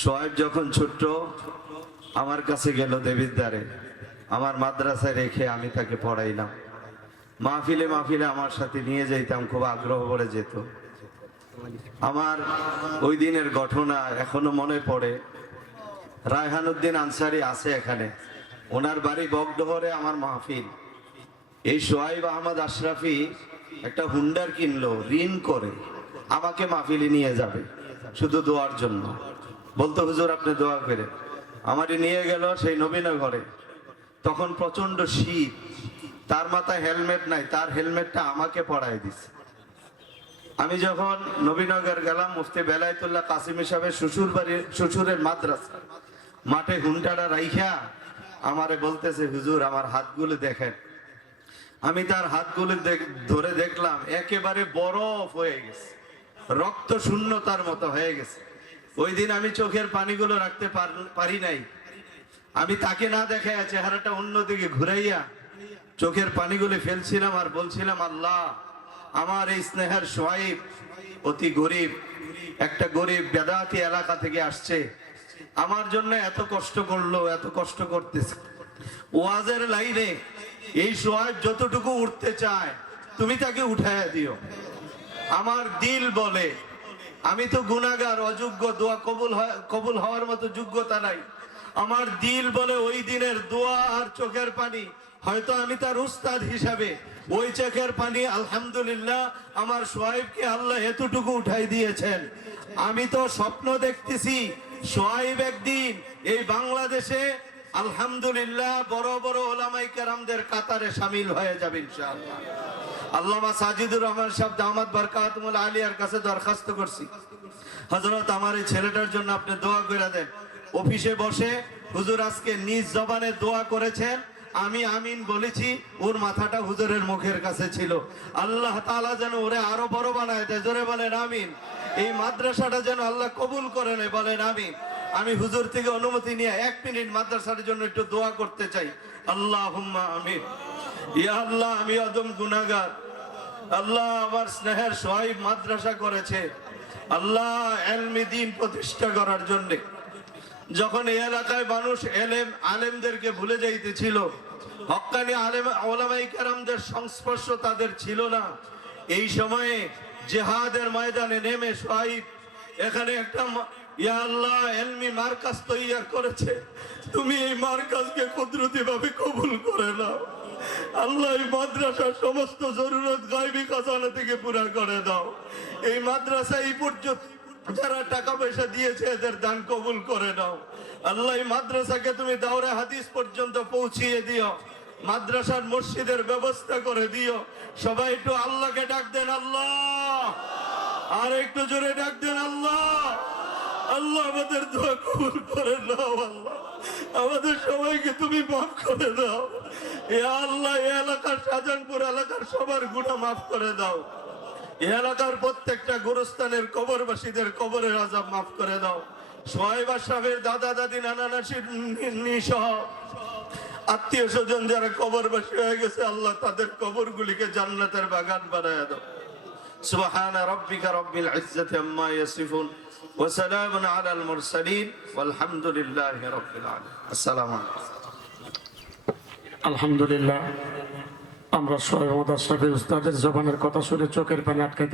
সোহাইব যখন ছোট্ট আমার কাছে গেল দেবীর দ্বারে, আমার মাদ্রাসায় রেখে আমি তাকে পড়াইলাম। মাহফিলে মাহফিলে আমার সাথে নিয়ে যাইতাম, খুব আগ্রহ করে যেত। আমার ওই দিনের ঘটনা এখনো মনে পড়ে। রায়হান উদ্দিন আনসারি আছে এখানে, ওনার বাড়ি বগডোহরে, আমার মাহফিল। এই সোহাইব আহমদ আশরাফি একটা হুন্ডার কিনলো ঋণ করে, আমাকে মাহফিলে নিয়ে যাবে শুধু দোয়ার জন্য। বলতো হুজুর আপনি দোয়া করে। আমারই নিয়ে গেল সেই নবীনগরে। তখন প্রচন্ড শীত, তার মাথায় হেলমেট নাই, তার হেলমেটটা আমাকে পড়াই দিছে। আমি যখন নবীনগর গেলাম, মুফতি বেলায়েতুল্লাহ কাসিমি সাহেবের শ্বশুরের মাদ্রাসা মাঠে হুন্ডাটা রাইখা আমারে বলতেছে, হুজুর আমার হাতগুলো দেখেন। আমি তার হাতগুলো ধরে দেখলাম একেবারে বরফ হয়ে গেছে, রক্ত শূন্যতার মতো হয়ে গেছে। ওই দিন আমি চোখের পানিগুলো রাখতে পারি নাই। আমি তাকে না দেখাইয়া চেহারাটা অন্যদিকে ঘুরাইয়া চোখের পানিগুলো ফেলছিলাম আর বলছিলাম, আল্লাহ আমার এই স্নেহের সোহাইব অতি গরিব, একটা গরিব বেদাতি এলাকা থেকে আসছে, আমার জন্য এত কষ্ট করলো, এত কষ্ট করতেছে। ওয়াজের লাইনে এই সোহাইব যতটুকু উঠতে চায় তুমি তাকে উঠাইয়া দিও। আমার দিল বলে আমি তো গুনাহগার, অযোগ্য, দোয়া কবুল হওয়ার মতো যোগ্যতা নাই। আমার দিল বলে ওই দিনের দোয়া আর চোখের পানি, হয়তো আমি তার উস্তাদ হিসাবে ওই চোখের পানি আলহামদুলিল্লাহ আমার সোহাইবকে আল্লাহ এতটুকু উঠাই দিয়েছেন। আমি তো স্বপ্ন দেখতেছি সোহাইব একদিন এই বাংলাদেশে আলহামদুলিল্লাহ বড় বড় ওলামায়ে কেরামদের কাতারে শামিল হয়ে যাবে ইনশাআল্লাহ। আল্লামা সাজিদুর রহমান সাহেব দামাত বরকাতুল আলিয়ার কাছে দরখাস্ত করছি, হযরত আমার এই ছেলেটার জন্য আপনি দোয়া করে দেন। অফিসে বসে হুজুর আজকে নিজ জবানে দোয়া করেছেন, আমি আমিন বলেছি, ওর মাথাটা হুজুরের মুখের কাছে ছিল। আল্লাহ তাআলা যেন ওরে আরো বড় বানায় দেয়, জোরে বলেন আমিন। এই মাদ্রাসাটা যেন আল্লাহ কবুল করে নেয়, বলেন আমিন। আমি হুজুর থেকে অনুমতি নিয়ে 1 মিনিট মাদ্রাসার জন্য একটু দোয়া করতে চাই। আল্লাহুম্মা আমিন। ইয়া আল্লাহ আমি আদম গুনাহগার, আল্লাহ আমার স্নেহের সোহাইব মাদ্রাসা করেছে আল্লাহ ইলমি দ্বীন প্রতিষ্ঠা করার জন্য। যখন এই এলাকায় মানুষ আলেমদেরকে ভুলে যাইতেছিল, হক্কানি আলেম ওলামায়ে কেরামদের সংস্পর্শ তাদের ছিল না, এই সময়ে জিহাদের ময়দানে নেমে সোহাইব এখানে একটা ইয়া আল্লাহ ইলমি মারকাজ তৈরি করেছে। তুমি এই মারকাজকে কুদরতি ভাবে কবুল করে নাও আল্লাহ। এই মাদ্রাসার সমস্ত জরুরত গায়বী খাজানা থেকে পুরা করে দাও। এই মাদ্রাসা এই পর্যন্ত যারা টাকা পয়সা দিয়েছে এদের দান কবুল করে নাও আল্লাহ। এই মাদ্রাসাকে তুমি দাওরে হাদিস পর্যন্ত পৌঁছিয়ে দিও, মাদ্রাসার মসজিদের ব্যবস্থা করে দিও। সবাই একটু আল্লাহকে ডাক দেন আল্লাহ, আর একটু জোরে ডাক দেন আল্লাহ। আল্লাহ আমাদের দোয়া কবুল করে নাও আল্লাহ, আমাদের সবাইকে তুমি মাফ করে দাও। ইয়া আল্লাহ এই এলাকার শাহজাহানপুর এলাকার সবার গুনাহ মাফ করে দাও। এই এলাকার প্রত্যেকটা গোরস্থানের কবরবাসীদের কবরের আযাব মাফ করে দাও। সোহাইব আশরাফের দাদা দাদি নানা নাসির সহ আত্মীয় স্বজন যারা কবরবাসী হয়ে গেছে আল্লাহ তাদের কবরগুলিকে জান্নাতের বাগান বানায় দাও। সুবহানা রাব্বিকা রাব্বিল ইজ্জাতি আম্মা ইয়াসিফুন ওয়া সালামুন আলাল মুরসালিন ওয়ালহামদুলিল্লাহি রাব্বিল আলামিন। আসসালামু আলাইকুম। আলহামদুলিল্লাহ, আমরা সোহাইব আহমদ আশরাফি উস্তাদের জবানের কথা শুনে চোখের পানি আটকাইতে